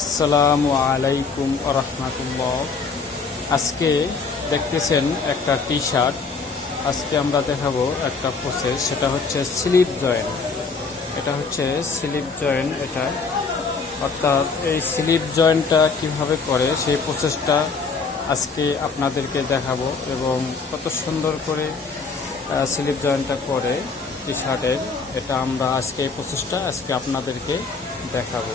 আসসালামু আলাইকুম রহমতুল্লাহ। আজকে দেখতেছেন একটা টি শার্ট। আজকে আমরা দেখাবো একটা প্রসেস, সেটা হচ্ছে স্লিপ জয়েন। এটা হচ্ছে স্লিপ জয়েন, এটা অর্থাৎ এই স্লিপ জয়েনটা কিভাবে করে সেই প্রসেসটা আজকে আপনাদেরকে দেখাবো, এবং কত সুন্দর করে স্লিপ জয়েনটা করে টি শার্টের, এটা আমরা আজকে এই প্রসেসটা আজকে আপনাদেরকে দেখাবো।